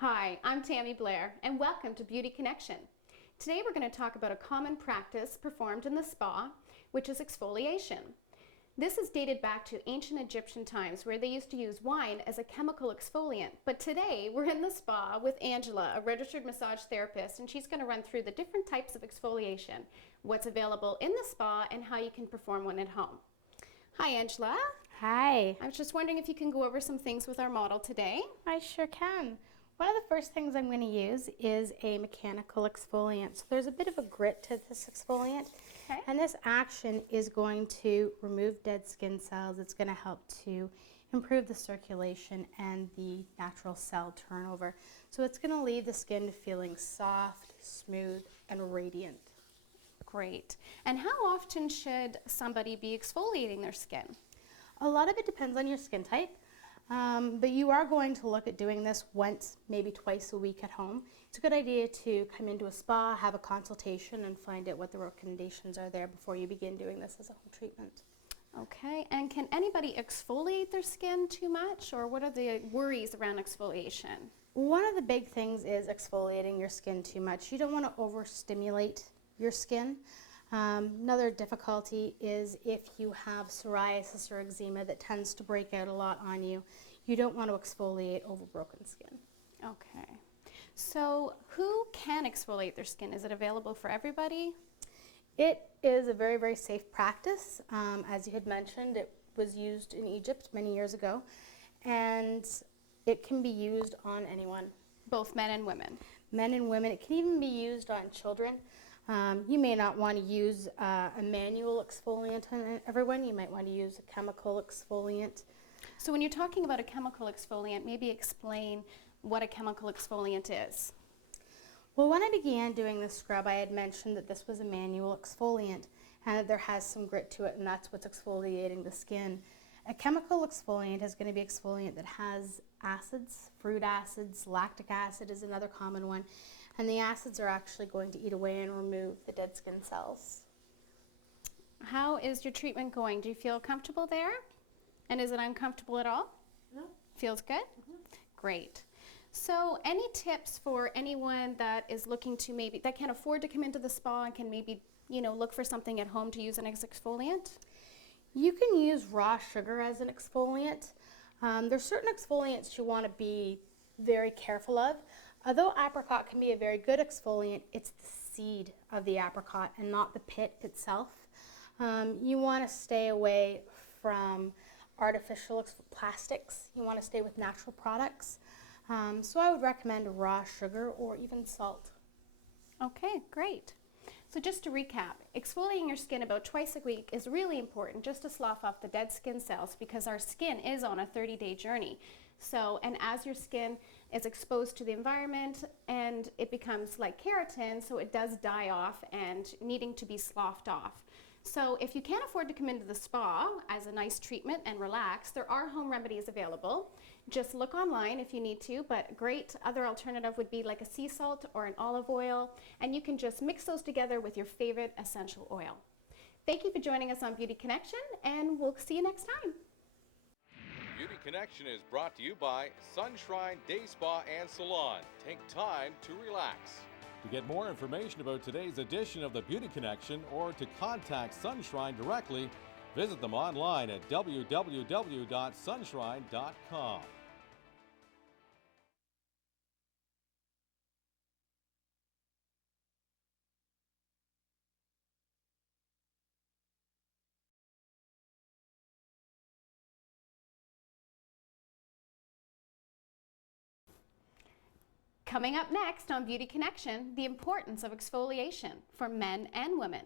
Hi, I'm Tammy Blair, and welcome to Beauty Connection. Today we're going to talk about a common practice performed in the spa, which is exfoliation. This is dated back to ancient Egyptian times where they used to use wine as a chemical exfoliant. But today we're in the spa with Angela, a registered massage therapist, and she's going to run through the different types of exfoliation, what's available in the spa, and how you can perform one at home. Hi, Angela. Hi. I was just wondering if you can go over some things with our model today. I sure can. One of the first things I'm going to use is a mechanical exfoliant. So there's a bit of a grit to this exfoliant. Okay. And this action is going to remove dead skin cells. It's going to help to improve the circulation and the natural cell turnover. So it's going to leave the skin feeling soft, smooth, and radiant. Great. And how often should somebody be exfoliating their skin? A lot of it depends on your skin type. But you are going to look at doing this once, maybe twice a week at home. It's a good idea to come into a spa, have a consultation, and find out what the recommendations are there before you begin doing this as a home treatment. Okay, and can anybody exfoliate their skin too much, or what are the worries around exfoliation? One of the big things is exfoliating your skin too much. You don't want to overstimulate your skin. Another difficulty is if you have psoriasis or eczema that tends to break out a lot on you. You don't want to exfoliate over broken skin. Okay. So who can exfoliate their skin? Is it available for everybody? It is a very, very safe practice. As you had mentioned, it was used in Egypt many years ago, and it can be used on anyone. Both men and women? Men and women. It can even be used on children. You may not want to use a manual exfoliant on everyone. You might want to use a chemical exfoliant. So when you're talking about a chemical exfoliant, maybe explain what a chemical exfoliant is. Well, when I began doing this scrub, I had mentioned that this was a manual exfoliant and that there has some grit to it, and that's what's exfoliating the skin. A chemical exfoliant is going to be exfoliant that has acids, fruit acids, lactic acid is another common one. And the acids are actually going to eat away and remove the dead skin cells. How is your treatment going? Do you feel comfortable there? And is it uncomfortable at all? No. Feels good? Mm-hmm. Great. So any tips for anyone that is looking to that can't afford to come into the spa and can maybe, look for something at home to use an exfoliant? You can use raw sugar as an exfoliant. There's certain exfoliants you want to be very careful of. Although apricot can be a very good exfoliant, it's the seed of the apricot and not the pit itself. You want to stay away from artificial plastics. You want to stay with natural products. So I would recommend raw sugar or even salt. Okay, great. So just to recap, exfoliating your skin about twice a week is really important just to slough off the dead skin cells because our skin is on a 30-day journey. So, and as your skin is exposed to the environment and it becomes like keratin, so it does die off and needing to be sloughed off. So if you can't afford to come into the spa as a nice treatment and relax, there are home remedies available. Just look online if you need to, but a great other alternative would be like a sea salt or an olive oil, and you can just mix those together with your favorite essential oil. Thank you for joining us on Beauty Connection, and we'll see you next time. Beauty Connection is brought to you by Sunshrine Day Spa and Salon. Take time to relax. To get more information about today's edition of the Beauty Connection or to contact Sunshine directly, visit them online at www.sunshine.com. Coming up next on Beauty Connection, the importance of exfoliation for men and women.